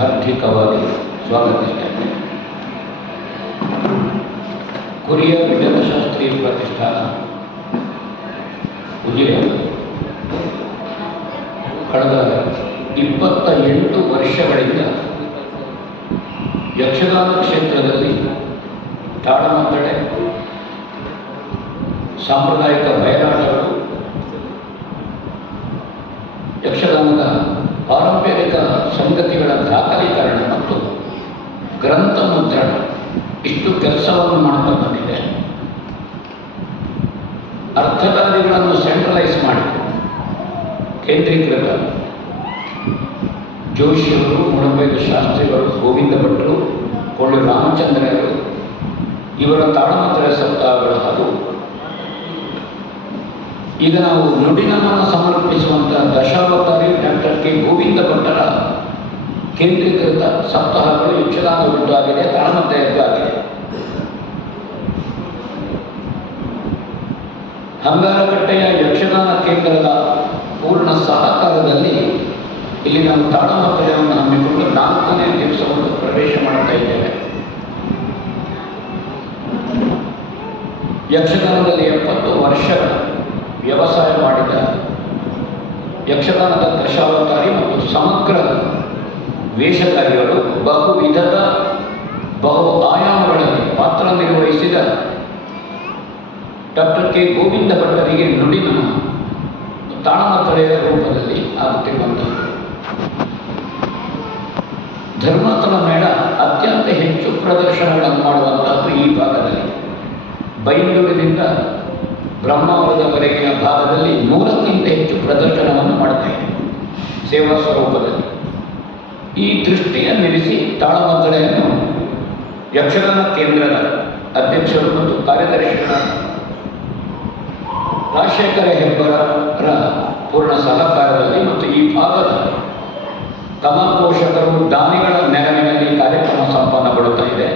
ಆರ್ಥಿಕವಾಗಿ ಸ್ವಾಗತಿಸ್ತೇನೆ. ಕುರಿಯ ವಿಠಲಶಾಸ್ತ್ರಿ ಪ್ರತಿಷ್ಠಾನ ಉಜಿರೆ ಕಳೆದ 28 ವರ್ಷಗಳಿಂದ ಯಕ್ಷಗಾನ ಕ್ಷೇತ್ರದಲ್ಲಿ ತಾಳಮದ್ದಳೆ, ಸಾಂಪ್ರದಾಯಿಕ ಬಯಲಾಟಗಳು, ಯಕ್ಷಗಾನದ ಪಾರಂಪರಿಕ ಸಂಗತಿಗಳ ದಾಖಲೀಕರಣ ಮತ್ತು ಗ್ರಂಥ ಮುದ್ರಣ ಇಷ್ಟು ಕೆಲಸವನ್ನು ಮಾಡ್ತಾ ಬಂದಿದೆ. ಅರ್ಥಧಾರಿಗಳನ್ನು ಸೆಂಟ್ರಲೈಸ್ ಮಾಡಿ ಕೇಂದ್ರೀಕೃತ ಜೋಶಿಯವರು, ಮುಳಂಬೈದ ಶಾಸ್ತ್ರಿಗಳು, ಗೋವಿಂದ ಭಟ್ರು, ಕೊಳ್ಳಿ ರಾಮಚಂದ್ರರು ಇವರ ತಾಳಮದ್ದಳೆ ಸಪ್ತಾಹಗಳು ಹಾಗೂ ಈಗ ನಾವು ನುಡಿನಮನ ಸಮರ್ಪಿಸುವಂಥ ದಶಾವತಾರಿ ಡಾಕ್ಟರ್ ಕೆ ಗೋವಿಂದ ಭಟ್ಟರ ಕೇಂದ್ರೀಕೃತ ಸಪ್ತಾಹಗಳು ಯಕ್ಷಗಾನ ಉಂಟಾಗಿದೆ, ತಾಳಮದ್ದಳೆಯದ್ದು ಆಗಿದೆ. ಹಂಗಾರಕಟ್ಟೆಯ ಯಕ್ಷಗಾನ ಕೇಂದ್ರದ ಪೂರ್ಣ ಸಹಕಾರದಲ್ಲಿ ಇಲ್ಲಿ ನಾವು ತಾಳಮದ್ದಳೆಯನ್ನು ಹಮ್ಮಿಕೊಂಡು 4ನೇ ದಿವಸವನ್ನು ಪ್ರವೇಶ ಮಾಡ್ತಾ ಇದ್ದೇವೆ. ಯಕ್ಷಗಾನದಲ್ಲಿ 70 ವರ್ಷಗಳ ವ್ಯವಸಾಯ ಮಾಡಿದ ಯಕ್ಷಗಾನದ ದಶಾವತಾರಿ ಮತ್ತು ಸಮಗ್ರ ವೇಷಧಾರಿಗಳು ಬಹು ವಿಧದ ಬಹು ಆಯಾಮಗಳಲ್ಲಿ ಪಾತ್ರ ನಿರ್ವಹಿಸಿದ ಡಾಕ್ಟರ್ ಕೆ ಗೋವಿಂದ ಭಟ್ಟರಿಗೆ ನುಡಿನ ತಾಳಮದ್ದಳೆಯ ರೂಪದಲ್ಲಿ ಆಗುತ್ತಿರುವಂಥದ್ದು. ಧರ್ಮಸ್ಥಳ ಮೇಳ ಅತ್ಯಂತ ಹೆಚ್ಚು ಪ್ರದರ್ಶನಗಳನ್ನು ಮಾಡುವಂತಹದ್ದು ಈ ಭಾಗದಲ್ಲಿ. ಬೈಂದೂರಿನಿಂದ ಬ್ರಹ್ಮಾವರದವರೆಗಿನ ಭಾಗದಲ್ಲಿ 100ಕ್ಕಿಂತ ಹೆಚ್ಚು ಪ್ರದರ್ಶನವನ್ನು ಮಾಡುತ್ತೇವೆ ಸೇವಾ ಸ್ವರೂಪದಲ್ಲಿ. ಈ ದೃಷ್ಟಿಯನ್ನಿರಿಸಿ ತಾಳಮದ್ದಳೆಯನ್ನು ಯಕ್ಷಗಾನ ಕೇಂದ್ರದ ಅಧ್ಯಕ್ಷರು ಮತ್ತು ಕಾರ್ಯದರ್ಶಿಗಳ ರಾಜಶೇಖರ ಹೆಬ್ಬಾರರ ಪೂರ್ಣ ಸಹಕಾರದಲ್ಲಿ ಮತ್ತು ಈ ಭಾಗದ ಕಲಾ ಪೋಷಕರು, ದಾನಿಗಳ ನೆರವಿನಲ್ಲಿ ಕಾರ್ಯಕ್ರಮ ಸಂಪನ್ನಗೊಳ್ಳುತ್ತಾ ಇದೆ.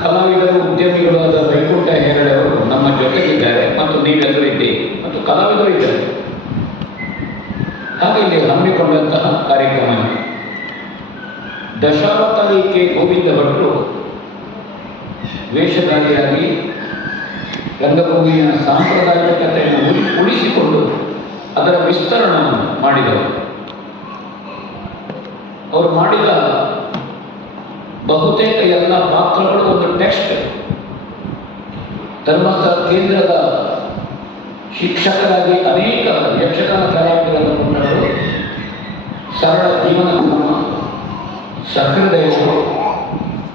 ಕಲಾವಿದರು, ಉದ್ಯಮಿಗಳು ಆದ ವೈಕುಂಠ ಹೆಗಡೆಯವರು ನಮ್ಮ ಜೊತೆಗಿದ್ದಾರೆ ಮತ್ತು ನೀವೆಲ್ಲರೂ ಇದ್ದೀರಿ ಮತ್ತು ಕಲಾವಿದರು ಇದ್ದಾರೆ. ಹಾಗೆ ಇಲ್ಲಿ ಹಮ್ಮಿಕೊಂಡಂತಹ ಕಾರ್ಯಕ್ರಮ ದಶಾವತಾರಿ ಕೆ ಗೋವಿಂದ ಭಟ್ರು ವೇಷಧಾರಿಯಾಗಿ ರಂಗಭೂಮಿಯ ಸಾಂಪ್ರದಾಯಿಕತೆಯನ್ನು ಉಳಿಸಿಕೊಂಡು ಅದರ ವಿಸ್ತರಣವನ್ನು ಮಾಡಿದವರು. ಅವರು ಮಾಡಿದ ಬಹುತೇಕ ಎಲ್ಲ ಪಾತ್ರಗಳು ಒಂದು ಟೆಕ್ಸ್ಟ್. ಧರ್ಮಸ್ಥಳ ಕೇಂದ್ರದ ಶಿಕ್ಷಕರಾಗಿ ಅನೇಕ ಯಕ್ಷಗಾನ ಕಲಾವಿದರನ್ನು ಕೊಂಡವರು ಸರಳ ಜೀವನ ಕ್ರಮ, ಸಹೃದಯರು,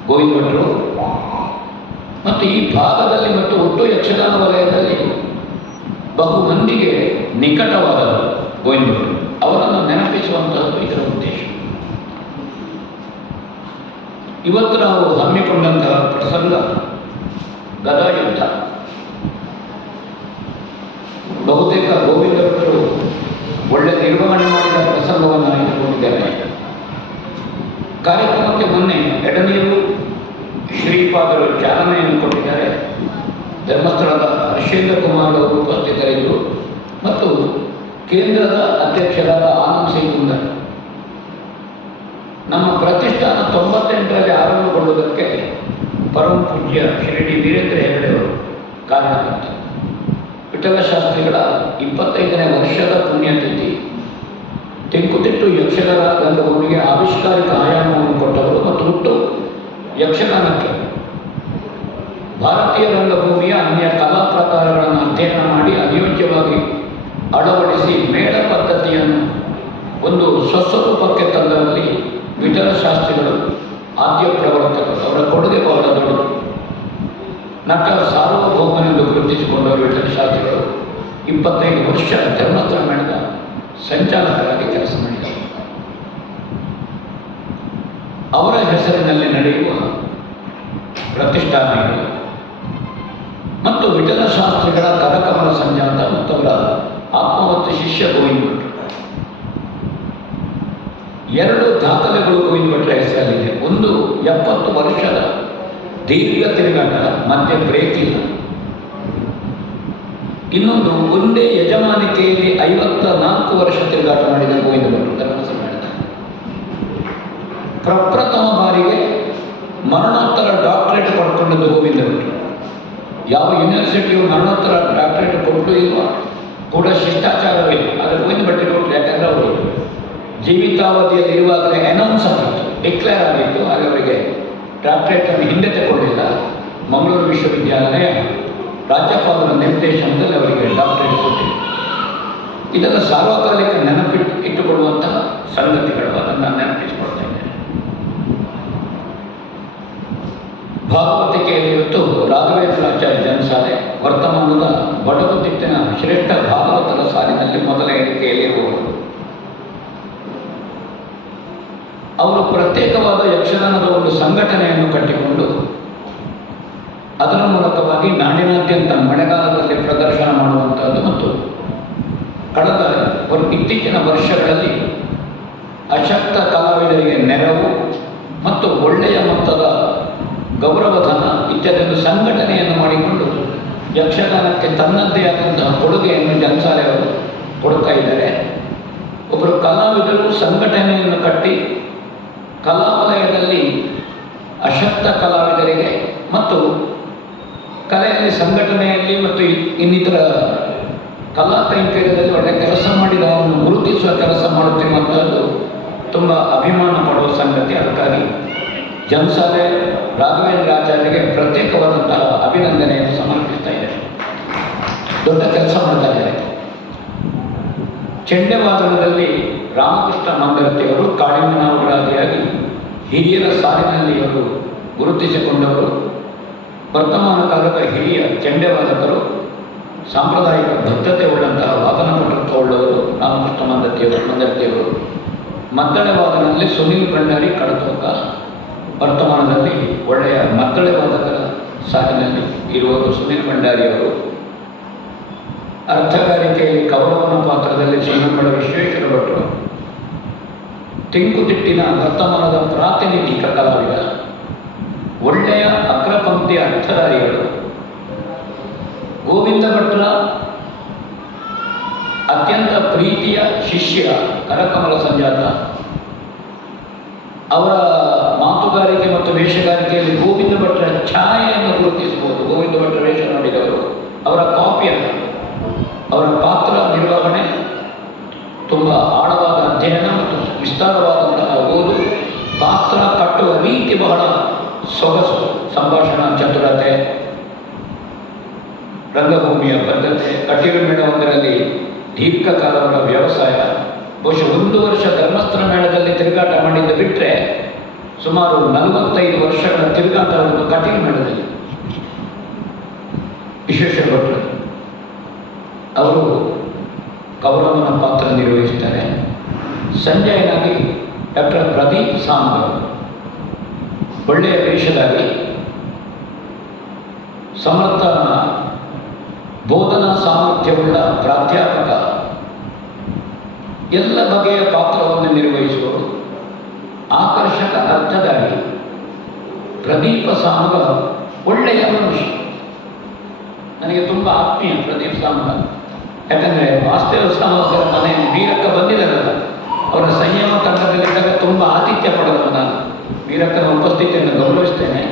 ಗೋವಿಂದ ಭಟ್ರು ಮತ್ತು ಈ ಭಾಗದಲ್ಲಿ ಮತ್ತು ಒಟ್ಟು ಯಕ್ಷಗಾನ ವಲಯದಲ್ಲಿ ಬಹು ಮಂದಿಗೆ ನಿಕಟವಾದವರು ಗೋವಿಂದ ಭಟ್ರು. ಅವರನ್ನು ನೆನಪಿಸುವಂತಹದ್ದು ಇದರ ಉದ್ದೇಶ. ಇವತ್ತು ನಾವು ಹಮ್ಮಿಕೊಂಡಂತಹ ಪ್ರಸಂಗ ಗದಾಯುದ್ಧ. ಬಹುತೇಕ ಗೋವಿಂದ ಭಟ್ರು ಒಳ್ಳೆ ನಿರ್ವಹಣೆ ಮಾಡಿದ ಪ್ರಸಂಗವನ್ನು ಇಟ್ಟುಕೊಂಡಿದ್ದೇವೆ. ಕಾರ್ಯಕ್ರಮಕ್ಕೆ ಮೊನ್ನೆ ಎಡನೀರು ಶ್ರೀಪಾದರು ಚಾಲನೆಯನ್ನು ಕೊಟ್ಟಿದ್ದಾರೆ. ಧರ್ಮಸ್ಥಳದ ಹರ್ಷೇಂದ್ರ ಕುಮಾರ್ ಅವರು ಉಪಸ್ಥಿತರಿದ್ದರು ಮತ್ತು ಕೇಂದ್ರದ ಅಧ್ಯಕ್ಷರಾದ ಆನಂದ್ ಸಿಂಗುಂದರ್. ನಮ್ಮ ಪ್ರತಿಷ್ಠಾನ 98ರಲ್ಲಿ ಆರಂಭಗೊಳ್ಳುವುದಕ್ಕೆ ಪರಮ ಪೂಜ್ಯ ಶ್ರೀ ವೀರೇಂದ್ರ ಹೆಗಡೆಯವರು ಕಾರಣಕರ್ತ. ವಿಠಲಶಾಸ್ತ್ರಿಗಳ 25ನೇ ವರ್ಷದ ಪುಣ್ಯತಿಥಿ. ತೆಂಕುತಿಟ್ಟು ಯಕ್ಷಗಾನ ರಂಗಭೂಮಿಗೆ ಆವಿಷ್ಕಾರಿಕ ಆಯಾಮವನ್ನು ಕೊಟ್ಟವರು ಮತ್ತು ಹುಟ್ಟು ಯಕ್ಷಗಾನಕ್ಕೆ ಭಾರತೀಯ ರಂಗಭೂಮಿಯ ಅನ್ಯ ಕಲಾ ಪ್ರಕಾರಗಳನ್ನು ಅಧ್ಯಯನ ಮಾಡಿ ಅನಿಯೋಜ್ಯವಾಗಿ ಅಳವಡಿಸಿ ಮೇಳ ಪದ್ಧತಿಯನ್ನು ಒಂದು ಸ್ವಸ್ವರೂಪಕ್ಕೆ ತಂದರಲ್ಲಿ ವಿಠಲಶಾಸ್ತ್ರಿಗಳು ಆದ್ಯ ಪ್ರವರ್ತಕರು. ಅವರ ಕೊಡುಗೆ ಬಹಳ ದೊಡ್ಡದು. ನಟ ಸಾರ್ವಭೌಮನೆಂದು ಗುರುತಿಸಿಕೊಂಡವರು ವಿಠಲಶಾಸ್ತ್ರಿಗಳು 25 ವರ್ಷ ಧರ್ಮಸ್ಥಳ ಮೇಳದ ಸಂಚಾಲಕರಾಗಿ ಕೆಲಸ ಮಾಡಿದರು. ಅವರ ಹೆಸರಿನಲ್ಲಿ ನಡೆಯುವ ಪ್ರತಿಷ್ಠಾನ ಇದು ಮತ್ತು ವಿಠಲಶಾಸ್ತ್ರಿಗಳ ಕರಕಮಲ ಸಂಜಾತ ಮತ್ತು ಅವರ ಆತ್ಮವತ್ತು ಶಿಷ್ಯ ಗೋವಿಂದ ಭಟ್ರು. 2 ದಾಖಲೆಗಳು ಗೋವಿಂದ ಭಟ್ರ ಹೆಸರಲ್ಲಿದೆ. ಒಂದು 70 ವರ್ಷದ ದೀರ್ಘ ತಿರುಗಾಟ, ಮಧ್ಯೆ ಬ್ರೇಕ್ ಇಲ್ಲ. ಇನ್ನೊಂದು ಒಂದೇ ಯಜಮಾನಿಕೆಯಲ್ಲಿ 54 ವರ್ಷ ತಿರುಗಾಟ ಮಾಡಿದ ಯಾವ ಯೂನಿವರ್ಸಿಟಿಯು ಮರಣೋತ್ತರ ಡಾಕ್ಟರೇಟ್ ಕೊಟ್ಟರು ಇಲ್ವಾ ಕೂಡ ಶಿಷ್ಟಾಚಾರವಿಲ್ಲ. ಆದರೆ ಗೋವಿಂದ ಭಟ್ರು ಕೊಟ್ಟರು, ಯಾಕಂದರೆ ಅವರು ಜೀವಿತಾವಧಿಯಲ್ಲಿ ಇರುವಾಗಲೇ ಅನೌನ್ಸ್ ಆಗಿತ್ತು, ಡಿಕ್ಲೇರ್ ಆಗಿತ್ತು. ಹಾಗೆ ಅವರಿಗೆ ಡಾಕ್ಟರೇಟನ್ನು ಹಿಂದೆ ತಗೊಂಡಿಲ್ಲ. ಮಂಗಳೂರು ವಿಶ್ವವಿದ್ಯಾಲಯ ರಾಜ್ಯಪಾಲರ ನಿರ್ದೇಶನದಲ್ಲಿ ಅವರಿಗೆ ಡಾಕ್ಟರೇಟ್ ಕೊಟ್ಟಿದೆ. ಇದೆಲ್ಲ ಸಾರ್ವಕಾಲಿಕ ಇಟ್ಟುಕೊಳ್ಳುವಂತಹ ಸಂಗತಿಗಳು, ಅದನ್ನು ನಾನು ನೆನಪಿಸಿಕೊಳ್ತಾ ಇದ್ದೇನೆ. ಭಾಗವತಿಕೆಯಲ್ಲಿ ಇವತ್ತು ರಾಘವೇಂದ್ರಾಚಾರ್ಯ ಜನಸಾಲೆ ವರ್ತಮಾನದ ಬಡಗುತಿಟ್ಟಿನ ಶ್ರೇಷ್ಠ ಭಾಗವತರ ಸಾಲಿನಲ್ಲಿ ಮೊದಲ ಎಣಿಕೆಯಲ್ಲಿರುವವರು. ಅವರು ಪ್ರತ್ಯೇಕವಾದ ಯಕ್ಷಗಾನದ ಒಂದು ಸಂಘಟನೆಯನ್ನು ಕಟ್ಟಿಕೊಂಡು ಅದರ ಮೂಲಕವಾಗಿ ನಾಡಿನಾದ್ಯಂತ ಮಳೆಗಾಲದಲ್ಲಿ ಪ್ರದರ್ಶನ ಮಾಡುವಂಥದ್ದು ಮತ್ತು ಕಳೆದ ಇತ್ತೀಚಿನ ವರ್ಷಗಳಲ್ಲಿ ಅಶಕ್ತ ಕಲಾವಿದರಿಗೆ ನೆರವು ಮತ್ತು ಒಳ್ಳೆಯ ಮೊತ್ತದ ಗೌರವಧನ ಇತ್ಯಾದಿ ಸಂಘಟನೆಯನ್ನು ಮಾಡಿಕೊಂಡು ಯಕ್ಷಗಾನಕ್ಕೆ ತನ್ನದ್ದೇ ಆದಂತಹ ಕೊಡುಗೆಯನ್ನು ಜನಸಾಲೆಯವರು ಕೊಡ್ತಾ ಇದ್ದಾರೆ. ಒಬ್ಬರು ಕಲಾವಿದರು ಸಂಘಟನೆಯನ್ನು ಕಟ್ಟಿ ಕಲಾವಲಯದಲ್ಲಿ ಅಶಕ್ತ ಕಲಾವಿದರಿಗೆ ಮತ್ತು ಕಲೆಯಲ್ಲಿ ಸಂಘಟನೆಯಲ್ಲಿ ಮತ್ತು ಇನ್ನಿತರ ಕಲಾ ಕೈಂಕರ್ಯದಲ್ಲಿ ಒಳ್ಳೆಯ ಕೆಲಸ ಮಾಡಿದವರನ್ನು ಗುರುತಿಸುವ ಕೆಲಸ ಮಾಡುತ್ತಿರುವಂಥದ್ದು ತುಂಬ ಅಭಿಮಾನ ಪಡುವ ಸಂಗತಿ. ಅದಕ್ಕಾಗಿ ಜನಸಾಲೆ ರಾಘವೇಂದ್ರಾಚಾರ್ಯರಿಗೆ ಪ್ರತ್ಯೇಕವಾದಂತಹ ಅಭಿನಂದನೆಯನ್ನು ಸಮರ್ಪಿಸ್ತಾ ಇದ್ದಾರೆ. ದೊಡ್ಡ ಕೆಲಸ ಮಾಡ್ತಾ ಇದ್ದಾರೆ. ಚೆಂಡೆವಾದನದಲ್ಲಿ ರಾಮಕೃಷ್ಣ ಮಂಗರತಿಯವರು ಕಾಳಿಂಗನವರಾದಿಯಾಗಿ ಹಿರಿಯರ ಸಾಲಿನಲ್ಲಿ ಇವರು ಗುರುತಿಸಿಕೊಂಡವರು. ವರ್ತಮಾನ ಕಾಲದ ಹಿರಿಯ ಚೆಂಡೆವಾದಕರು, ಸಾಂಪ್ರದಾಯಿಕ ಬದ್ಧತೆ ಉಳ್ಳಂತಹ ವಾದನ ಪಟುತ್ವ ಉಳ್ಳವರು ರಾಮಕೃಷ್ಣ ಮಂಗರತಿಯವರು. ಮದ್ದಳೆ ವಾದನದಲ್ಲಿ ಸುನೀಲ್ ಭಂಡಾರಿ ಕಡತೋಕ ವರ್ತಮಾನದಲ್ಲಿ ಒಳ್ಳೆಯ ಮದ್ದಳೆ ವಾದಕರ ಸಾಲಿನಲ್ಲಿ ಇರುವರು ಸುನೀಲ್ ಭಂಡಾರಿಯವರು. ಅರ್ಥಗಾರಿಕೆಯಲ್ಲಿ ಕೌರವನ ಪಾತ್ರದಲ್ಲಿ ಶ್ರೀಮಂಗಳ ವಿಶ್ವೇಶ್ವರ ಭಟ್ರು. ತಿಂಕುತಿಟ್ಟಿನ ವರ್ತಮಾನದ ಪ್ರಾತಿನಿಧಿಕ ಕಲಾವಿದ, ಒಳ್ಳೆಯ ಅಗ್ರಪಂಕ್ತಿಯ ಅರ್ಥಧಾರಿಗಳು. ಗೋವಿಂದ ಭಟ್ರ ಅತ್ಯಂತ ಪ್ರೀತಿಯ ಶಿಷ್ಯ ಕರಕಮಲ ಸಂಜಾತ. ಅವರ ಮಾತುಗಾರಿಕೆ ಮತ್ತು ವೇಷಗಾರಿಕೆಯಲ್ಲಿ ಗೋವಿಂದ ಭಟ್ರ ಛಾಯೆಯನ್ನು ಗುರುತಿಸಬಹುದು. ಗೋವಿಂದ ಭಟ್ರ ವೇಷ ನೋಡಿದವರು, ಅವರ ಕಾಪಿಯನ್ನು, ಅವರ ಪಾತ್ರ ನಿರ್ವಹಣೆ, ತುಂಬ ಆಳವಾದ ಅಧ್ಯಯನ ಮತ್ತು ವಿಸ್ತಾರವಾದಂತಹ ಓದು, ಪಾತ್ರ ಕಟ್ಟುವ ರೀತಿ ಬಹಳ ಸೊಗಸು, ಸಂಭಾಷಣಾ ಚತುರತೆ, ರಂಗಭೂಮಿಯ ಬದ್ಧತೆ, ಕಟೀಲು ಮೇಳವೊಂದರಲ್ಲಿ ದೀರ್ಘಕಾಲದ ವ್ಯವಸಾಯ. ಬಹುಶಃ 1 ವರ್ಷ ಧರ್ಮಸ್ಥಳ ಮೇಳದಲ್ಲಿ ತಿರುಗಾಟ ಮಾಡಿದ್ದು ಬಿಟ್ಟರೆ ಸುಮಾರು 45 ವರ್ಷಗಳ ತಿರುಗಾಟವನ್ನು ಕಟೀಲು ಮೇಳದಲ್ಲಿ ವಿಶ್ವೇಶ್ವರ ಭಟ್ರು ಅವರು ಕೌರವನ ಪಾತ್ರ ನಿರ್ವಹಿಸ್ತಾರೆ. ಸಂಜಯನಾಗಿ ಡಾಕ್ಟರ್ ಪ್ರದೀಪ್ ಸಾಂಬರ್, ಒಳ್ಳೆಯ ವೇಷಧಾರಿ, ಸಮರ್ಥ ಬೋಧನಾ ಸಾಮರ್ಥ್ಯವುಳ್ಳ ಪ್ರಾಧ್ಯಾಪಕ, ಎಲ್ಲ ಬಗೆಯ ಪಾತ್ರವನ್ನು ನಿರ್ವಹಿಸುವರು. ಆಕರ್ಷಕ ಅರ್ಥಧಾರಿ ಪ್ರದೀಪ ಸಾಮಗ ಒಳ್ಳೆಯ ಮನುಷ್ಯ. ನನಗೆ ತುಂಬ ಆತ್ಮೀಯ ಪ್ರದೀಪ್ ಸಾಮಗ. ಯಾಕಂದರೆ ವಾಸ್ತವ ಸಾಮಗರ ಮನೆ ವೀರಕ್ಕ ಬಂದಿದ್ದಾರಲ್ಲ, ಅವರ ಸಂಯಮ ತಂಡದಲ್ಲಿದ್ದಾಗ ತುಂಬ ಆತಿಥ್ಯ ಪಡೆದವ ನಾನು. ವೀರಕ್ಕನ ಉಪಸ್ಥಿತಿಯನ್ನು ಗೌರವಿಸ್ತೇನೆ.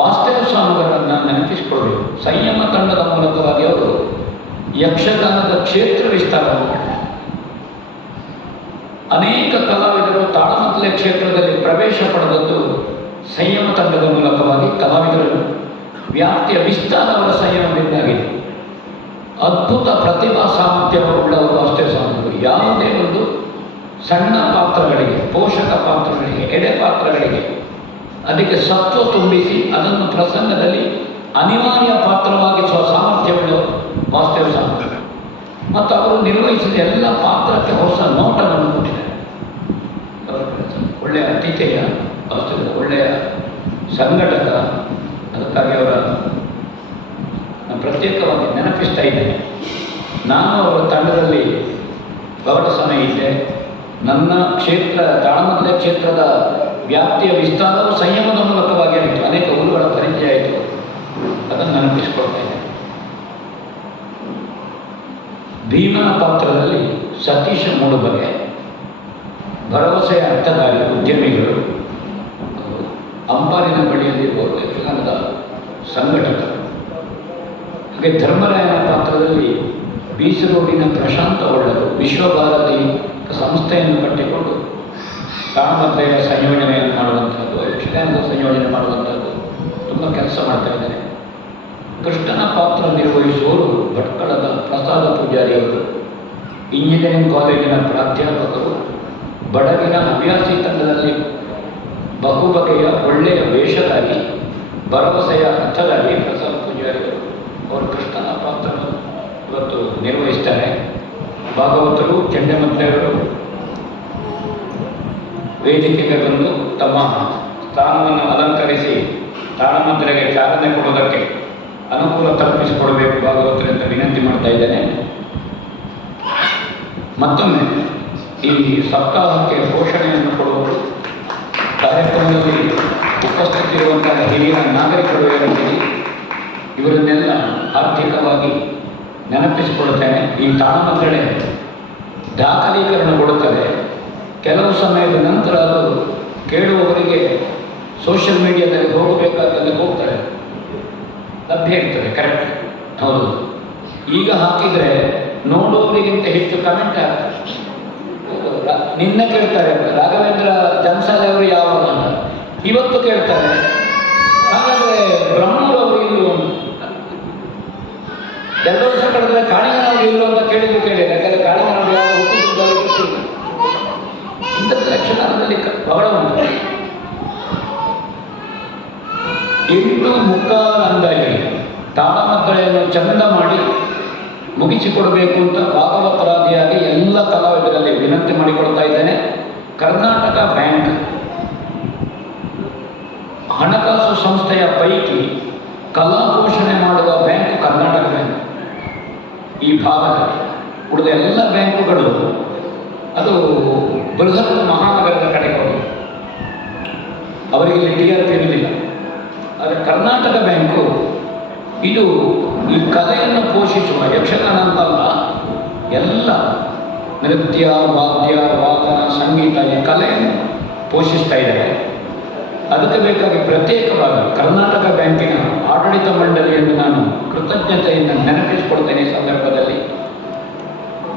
ವಾಸ್ತವ ಸ್ವಾಮಿಗಳನ್ನು ನೆನಪಿಸಿಕೊಳ್ಳಬೇಕು. ಸಂಯಮ ತಂಡದ ಮೂಲಕವಾಗಿ ಅವರು ಯಕ್ಷಗಾನದ ಕ್ಷೇತ್ರ ವಿಸ್ತಾರವನ್ನು ಮಾಡಿದ್ದಾರೆ. ಅನೇಕ ಕಲಾವಿದರು ತಾಳಮದ್ದಲೆ ಕ್ಷೇತ್ರದಲ್ಲಿ ಪ್ರವೇಶ ಪಡೆದದ್ದು ಸಂಯಮ ತಂಡದ ಮೂಲಕವಾಗಿ. ಕಲಾವಿದರು ವ್ಯಾಪ್ತಿಯ ವಿಸ್ತಾರ ಅವರ ಸಂಯಮದಿಂದಾಗಿದೆ. ಅದ್ಭುತ ಪ್ರತಿಭಾ ಸಾಮರ್ಥ್ಯವುಳ್ಳವರು ವಾಸ್ತವ ಸ್ವಾಮಿಗಳು. ಯಾವುದೇ ಒಂದು ಸಣ್ಣ ಪಾತ್ರಗಳಿಗೆ, ಪೋಷಕ ಪಾತ್ರಗಳಿಗೆ, ಎಡೆ ಪಾತ್ರಗಳಿಗೆ ಅದಕ್ಕೆ ಸತ್ವ ತುಂಬಿಸಿ ಅದನ್ನು ಪ್ರಸಂಗದಲ್ಲಿ ಅನಿವಾರ್ಯ ಪಾತ್ರವಾಗಿಸುವ ಸಾಮರ್ಥ್ಯವುಳ್ಳವರು ವಾಸ್ತವ ಸ್ವಾಮಿಗಳು. ಮತ್ತು ಅವರು ನಿರ್ವಹಿಸಿದ ಎಲ್ಲ ಪಾತ್ರಕ್ಕೆ ಹೊಸ ನೋಟವನ್ನು ಕೊಟ್ಟಿದ್ದಾರೆ. ಒಳ್ಳೆಯ ಅತಿಥೇಯ, ವಾಸ್ತವ ಒಳ್ಳೆಯ ಸಂಘಟಕ. ಅದಕ್ಕಾಗಿ ಅವರ ಪ್ರತ್ಯೇಕವಾಗಿ ನೆನಪಿಸ್ತಾ ಇದ್ದೇನೆ. ನಾನು ಅವರ ತಂಡದಲ್ಲಿ ಬಹಳ ಸಮಯ ಇದ್ದೆ. ನನ್ನ ಕ್ಷೇತ್ರ ತಾಳಮದ್ದಲೆ ಕ್ಷೇತ್ರದ ವ್ಯಾಪ್ತಿಯ ವಿಸ್ತಾರವು ಸಂಯಮದ ಮೂಲಕವಾಗಿ ಆಯಿತು. ಅನೇಕ ಊರುಗಳ ಪರಿಚಯ ಆಯಿತು. ಅದನ್ನು ನೆನಪಿಸಿಕೊಳ್ತಾ ಇದ್ದೇನೆ. ಭೀಮನ ಪಾತ್ರದಲ್ಲಿ ಸತೀಶ ಮೂಡುಬಗೆ, ಭರವಸೆಯ ಅರ್ಥಧಾರಿ ಉದ್ಯಮಿಗಳು, ಅಂಬಾರಿನ ಬಳಿಯಲ್ಲಿರುವವರು ಯಕ್ಷಗಾನದ ಸಂಘಟಕರು. ಹಾಗೆ ಧರ್ಮರಾಯನ ಪಾತ್ರದಲ್ಲಿ ಬೀಸರೋಡಿನ ಪ್ರಶಾಂತ ಒಳ್ಳೆದು ವಿಶ್ವಭಾರತಿ ಸಂಸ್ಥೆಯನ್ನು ಕಟ್ಟಿಕೊಂಡು ತಾಳಮದ್ದಳೆಯ ಸಂಯೋಜನೆಯನ್ನು ಮಾಡುವಂಥದ್ದು, ಯಕ್ಷಗಾನದ ಸಂಯೋಜನೆ ಮಾಡುವಂಥದ್ದು ತುಂಬ ಕೆಲಸ ಮಾಡ್ತಾ ಇದ್ದಾರೆ. ಕೃಷ್ಣನ ಪಾತ್ರ ನಿರ್ವಹಿಸುವವರು ಭಟ್ಕಳದ ಪ್ರಸಾದ ಪೂಜಾರಿಯವರು, ಇಂಜಿನಿಯರಿಂಗ್ ಕಾಲೇಜಿನ ಪ್ರಾಧ್ಯಾಪಕರು, ಬಡಗಿನ ಹವ್ಯಾಸಿ ತಂಡದಲ್ಲಿ ಬಹುಬಗೆಯ ಒಳ್ಳೆಯ ವೇಷಧಾರಿ, ಭರವಸೆಯ ಅರ್ಥಧಾರಿ ಪ್ರಸಾದ ಪೂಜಾರಿಯವರು. ಅವರು ಕೃಷ್ಣನ ಪಾತ್ರವನ್ನು ಇವತ್ತು ನಿರ್ವಹಿಸ್ತಾರೆ. ಭಾಗವತರು, ಚಂಡಮದ್ದಳೆಯವರು ವೇದಿಕೆಗೆ ಬಂದು ತಮ್ಮ ಸ್ಥಾನವನ್ನು ಅಲಂಕರಿಸಿ ತಾಳಮದ್ದಳೆಗೆ ಚಾಲನೆ ಕೊಡುವುದಕ್ಕೆ ಅನುಕೂಲ ತಲುಪಿಸಿಕೊಡಬೇಕು ಭಾಗವತರಿಂದ ವಿನಂತಿ ಮಾಡ್ತಾ ಇದ್ದೇನೆ. ಮತ್ತೊಮ್ಮೆ ಈ ಸಪ್ತಾಹಕ್ಕೆ ಪೋಷಣೆಯನ್ನು ಕೊಡುವವರು ಕಾರ್ಯಕ್ರಮದಲ್ಲಿ ಉಪಸ್ಥಿತಿರುವಂತಹ ಹಿರಿಯ ನಾಗರಿಕರು ಏನಿದ್ದೀರಿ ಇವರನ್ನೆಲ್ಲ ಆರ್ಥಿಕವಾಗಿ ನೆನಪಿಸಿಕೊಳ್ಳುತ್ತೇನೆ. ಈ ತಾಳಮದ್ದಳೆ ದಾಖಲೀಕರಣಗೊಳ್ಳುತ್ತದೆ. ಕೆಲವು ಸಮಯದ ನಂತರ ಅದು ಕೇಳುವವರಿಗೆ ಸೋಷಿಯಲ್ ಮೀಡಿಯಾದಲ್ಲಿ ಹೋಗಬೇಕಾದಲ್ಲಿ ಹೋಗ್ತಾರೆ, ಲಭ್ಯ ಇರ್ತದೆ. ಕರೆಕ್ಟ್, ಹೌದು. ಈಗ ಹಾಕಿದರೆ ನೋಡುವವರಿಗಿಂತ ಹೆಚ್ಚು ಕಮೆಂಟ್ ಆಗ್ತದೆ. ನಿನ್ನೆ ಕೇಳ್ತಾರೆ ರಾಘವೇಂದ್ರ ಜನ್ಸಾಲೆ ಅವರು ಯಾವಾಗ ಅಂತ, ಇವತ್ತು ಕೇಳ್ತಾರೆ ಹಾಗಾದರೆ ಬ್ರಹ್ಮರವರು ಇಲ್ಲು, 2 ವರ್ಷ ಕಳೆದ್ರೆ ಕಾಳಿಂಗನವರು ಇಲ್ಲು ಅಂತ ಕೇಳಿದ್ರು ಕೇಳಿಲ್ಲ. ಯಾಕಂದರೆ ಕಾಳಿಂಗನವರು ಯಾವ ಹುಟ್ಟಿದ್ದಾರೆ ಗೊತ್ತಿಲ್ಲ. ಇಂಥದ್ದು ಯಕ್ಷಗಾನದಲ್ಲಿ ಬಹಳ ಉಂಟು. 8:45 ಅಂದಾಜು ತಾಳಮದ್ದಳೆಯನ್ನು ಚಂದ ಮಾಡಿ ಮುಗಿಸಿಕೊಡಬೇಕು ಅಂತ ಭಾಗವತರಾದಿಯಾಗಿ ಎಲ್ಲ ಕಲಾವಿದರಲ್ಲಿ ವಿನಂತಿ ಮಾಡಿಕೊಳ್ತಾ ಇದ್ದೇನೆ. ಕರ್ನಾಟಕ ಬ್ಯಾಂಕ್ ಹಣಕಾಸು ಸಂಸ್ಥೆಯ ಪೈಕಿ ಕಲಾ ಪೋಷಣೆ ಮಾಡುವ ಬ್ಯಾಂಕ್ ಕರ್ನಾಟಕ ಬ್ಯಾಂಕ್. ಈ ಭಾಗದಲ್ಲಿ ಉಳಿದ ಎಲ್ಲ ಬ್ಯಾಂಕುಗಳು ಅದು ಬೃಹತ್ ಮಹಾನಗರದ ಕಡೆಗೆ ಹೋಗಿ ಅವರಿಗೆ TRP ಇರಲಿಲ್ಲ. ಆದರೆ ಕರ್ನಾಟಕ ಬ್ಯಾಂಕು ಇದು ಈ ಕಲೆಯನ್ನು ಪೋಷಿಸುವ, ಯಕ್ಷಗಾನ ಅಂತಲ್ಲ, ಎಲ್ಲ ನೃತ್ಯ, ವಾದ್ಯ, ವಾದನ, ಸಂಗೀತ ಈ ಕಲೆಯನ್ನು ಪೋಷಿಸ್ತಾ ಇದ್ದಾರೆ. ಅದಕ್ಕೆ ಬೇಕಾಗಿ ಪ್ರತ್ಯೇಕವಾಗಿ ಕರ್ನಾಟಕ ಬ್ಯಾಂಕಿನ ಆಡಳಿತ ಮಂಡಳಿಯನ್ನು ನಾನು ಕೃತಜ್ಞತೆಯಿಂದ ನೆನಪಿಸಿಕೊಳ್ತೇನೆ. ಈ ಸಂದರ್ಭದಲ್ಲಿ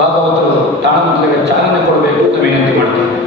ಭಾಗವತರು ತಾಳಮದ್ದಳೆಗೆ ಚಾಲನೆ ಕೊಡಬೇಕು ಅಂತ ವಿನಂತಿ ಮಾಡ್ತೇನೆ.